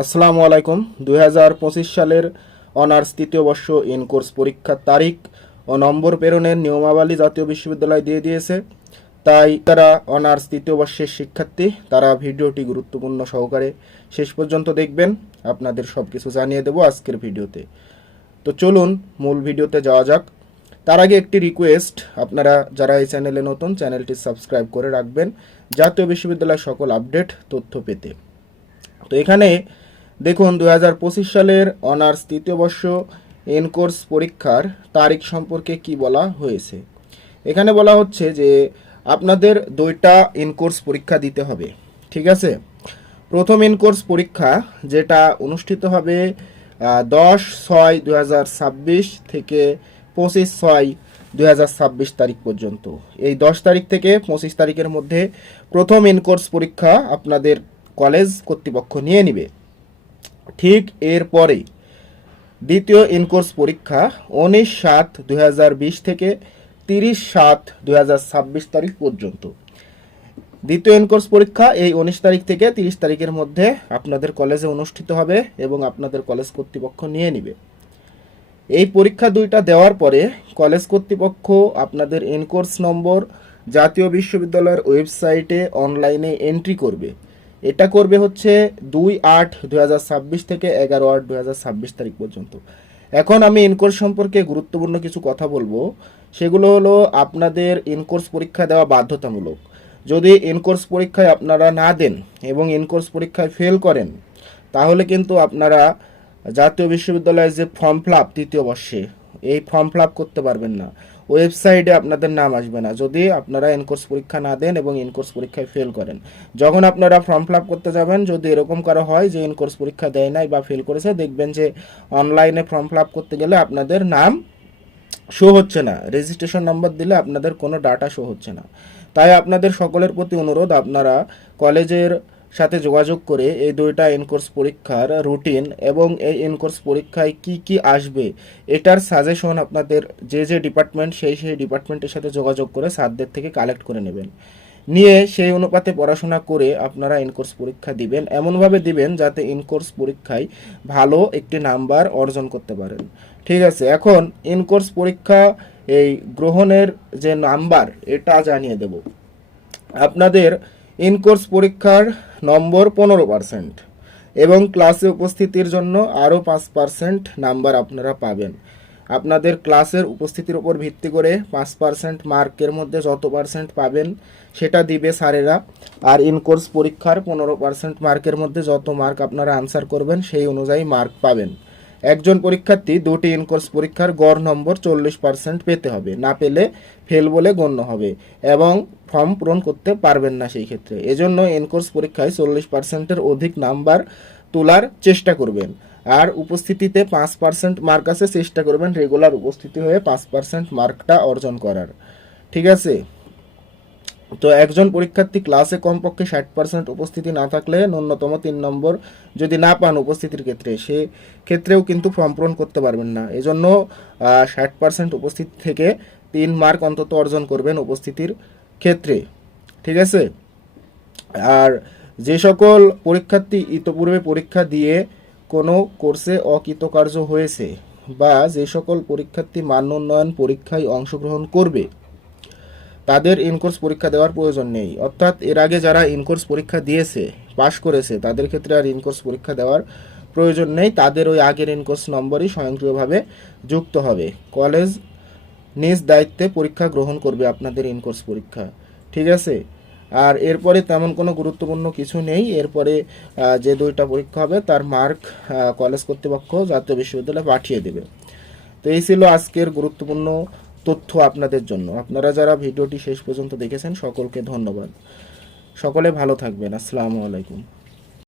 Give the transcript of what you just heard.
আসসালামু আলাইকুম। 2025 সালের অনার্স তৃতীয় বর্ষ ইন কোর্স পরীক্ষার তারিখ ও নম্বর প্রেরণের নিয়মাবলী জাতীয় বিশ্ববিদ্যালয় দিয়ে দিয়েছে। তাই তারা অনার্স তৃতীয় বর্ষের শিক্ষার্থী তারা ভিডিওটি গুরুত্বপূর্ণ সহকারে শেষ পর্যন্ত দেখবেন। আপনাদের সব কিছু জানিয়ে দেব আজকের ভিডিওতে। তো চলুন মূল ভিডিওতে যাওয়া যাক। তার আগে একটি রিকোয়েস্ট, আপনারা যারা এই চ্যানেলে নতুন, চ্যানেলটি সাবস্ক্রাইব করে রাখবেন জাতীয় বিশ্ববিদ্যালয়ের সকল আপডেট তথ্য পেতে। তো এখানে দেখুন 2025 সালের অনার্স তৃতীয় বর্ষ ইন কোর্স পরীক্ষার তারিখ সম্পর্কে কি বলা হয়েছে। এখানে বলা হচ্ছে যে আপনাদের দুইটা ইন কোর্স পরীক্ষা দিতে হবে, ঠিক আছে। প্রথম ইন কোর্স পরীক্ষা যেটা অনুষ্ঠিত হবে 10/6/2026 থেকে 25/6/2026 তারিখ পর্যন্ত। এই 10 তারিখ থেকে 25 তারিখের মধ্যে প্রথম ইন কোর্স পরীক্ষা আপনাদের কলেজ কর্তৃপক্ষ নিয়ে নিবে। ঠিক এরপরে দ্বিতীয় ইনকোর্স পরীক্ষা 19/7/2020 থেকে 30/7/2026 তারিখ পর্যন্ত। দ্বিতীয় ইনকোর্স পরীক্ষা এই 19 তারিখ থেকে 30 তারিখের মধ্যে আপনাদের কলেজে অনুষ্ঠিত হবে এবং আপনাদের কলেজ কর্তৃপক্ষ নিয়ে নিবে। এই পরীক্ষা দুইটা দেওয়ার পরে কলেজ কর্তৃপক্ষ আপনাদের ইনকোর্স নম্বর জাতীয় বিশ্ববিদ্যালয়ের ওয়েবসাইটে অনলাইনে এন্ট্রি করবে। এটা করবে হচ্ছে 2/8/2026 থেকে 11/8/2026 তারিখ পর্যন্ত। এখন আমি ইনকোর্স সম্পর্কে গুরুত্বপূর্ণ কিছু কথা বলবো। সেগুলো হলো আপনাদের ইনকোর্স পরীক্ষা দেওয়া বাধ্যতামূলক। যদি ইনকোর্স পরীক্ষায় আপনারা না দেন এবং ইনকোর্স পরীক্ষায় ফেল করেন, তাহলে কিন্তু আপনারা জাতীয় বিশ্ববিদ্যালয়ের যে ফর্ম ফিল আপ তৃতীয় বর্ষে, এই ফর্ম ফিল আপ করতে পারবেন না। ওয়েবসাইটে আপনাদের নাম আসবে না যদি আপনারা ইনকোর্স পরীক্ষা না দেন এবং ইনকোর্স পরীক্ষায় ফেল করেন। যখন আপনারা ফর্ম ফিল আপ করতে যাবেন, যদি এরকম করা হয় যে ইনকোর্স পরীক্ষা দেয় নাই বা ফেল করেছে, দেখবেন যে অনলাইনে ফর্ম ফিল আপ করতে গেলে আপনাদের নাম শো হচ্ছে না, রেজিস্ট্রেশন নাম্বার দিলে আপনাদের কোনো ডাটা শো হচ্ছে না। তাই আপনাদের সকলের প্রতি অনুরোধ, আপনারা কলেজের সাথে যোগাযোগ করে এই দুইটা ইনকোর্স পরীক্ষার রুটিন এবং এই ইনকোর্স পরীক্ষায় কি কি আসবে এটার সাজেশন আপনাদের যে ডিপার্টমেন্ট সেই ডিপার্টমেন্টের সাথে যোগাযোগ করে স্যারদের থেকে কালেক্ট করে নেবেন। নিয়ে সেই অনুপাতে পড়াশোনা করে আপনারা ইনকোর্স পরীক্ষা দিবেন। এমনভাবে দিবেন যাতে ইনকোর্স পরীক্ষায় ভালো একটি নাম্বার অর্জন করতে পারেন, ঠিক আছে। এখন ইনকোর্স পরীক্ষা এই গ্রহণের যে নাম্বার এটা জানিয়ে দেব। আপনাদের ইনকোর্স পরীক্ষার নম্বর 15% এবং ক্লাসে উপস্থিতির জন্য আরও 5% নাম্বার আপনারা পাবেন। আপনাদের ক্লাসের উপস্থিতির উপর ভিত্তি করে 5% মার্কের মধ্যে যত পার্সেন্ট পাবেন সেটা দিবে স্যারেরা। আর ইনকোর্স পরীক্ষার 15% মার্কের মধ্যে যত মার্ক আপনারা আনসার করবেন সেই অনুযায়ী মার্ক পাবেন। একজন পরীক্ষার্থী দুটি ইনকোর্স পরীক্ষার গড় নম্বর 40% পেতে হবে, না পেলে ফেল বলে গণ্য হবে এবং ফর্ম পূরণ করতে পারবেন না সেই ক্ষেত্রে। এজন্য ইনকোর্স পরীক্ষায় 40%-এর অধিক নাম্বার তোলার চেষ্টা করবেন। আর উপস্থিতিতে 5% মার্ক আছে, চেষ্টা করবেন রেগুলার উপস্থিতি হয়ে 5% মার্কটা অর্জন করার, ঠিক আছে। তো একজন পরীক্ষার্থী ক্লাসে কমপক্ষে 60% উপস্থিতি না থাকলে ন্যূনতম 3 নম্বর যদি না পান উপস্থিতির ক্ষেত্রে, সে ক্ষেত্রেও কিন্তু ফর্ম পূরণ করতে পারবেন না। এজন্য 60% উপস্থিতি থেকে 3 মার্ক অন্তত অর্জন করবেন উপস্থিতির ক্ষেত্রে, ঠিক আছে। আর যে সকল পরীক্ষার্থী ইতোপূর্বে পরীক্ষা দিয়ে কোনো কোর্সে অকৃতকার্য হয়েছে বা যে সকল পরীক্ষার্থী মান উন্নয়ন পরীক্ষায় অংশগ্রহণ করবে, তাদের ইনকোর্স পরীক্ষা দেওয়ার প্রয়োজন নেই। অর্থাৎ এর আগে যারা ইনকোর্স পরীক্ষা দিয়েছে, পাশ করেছে, তাদের ক্ষেত্রে আর ইনকোর্স পরীক্ষা দেওয়ার প্রয়োজন নেই। তাদের ওই আগের ইনকোর্স নম্বরই স্বয়ংক্রিয়ভাবে যুক্ত হবে। কলেজ নিজ দায়িত্বে পরীক্ষা গ্রহণ করবে আপনাদের ইনকোর্স পরীক্ষা, ঠিক আছে। আর এরপরে তেমন কোনো গুরুত্বপূর্ণ কিছু নেই। এরপরে যে দুইটা পরীক্ষা হবে তার মার্ক কলেজ কর্তৃপক্ষ জাতীয় বিশ্ববিদ্যালয়ে পাঠিয়ে দেবে। তো এই ছিল আজকের গুরুত্বপূর্ণ তথ্য আপনাদের জন্য। আপনারা যারা ভিডিওটি শেষ পর্যন্ত দেখেছেন সকলকে ধন্যবাদ। সকলে ভালো থাকবেন। আসসালামু আলাইকুম।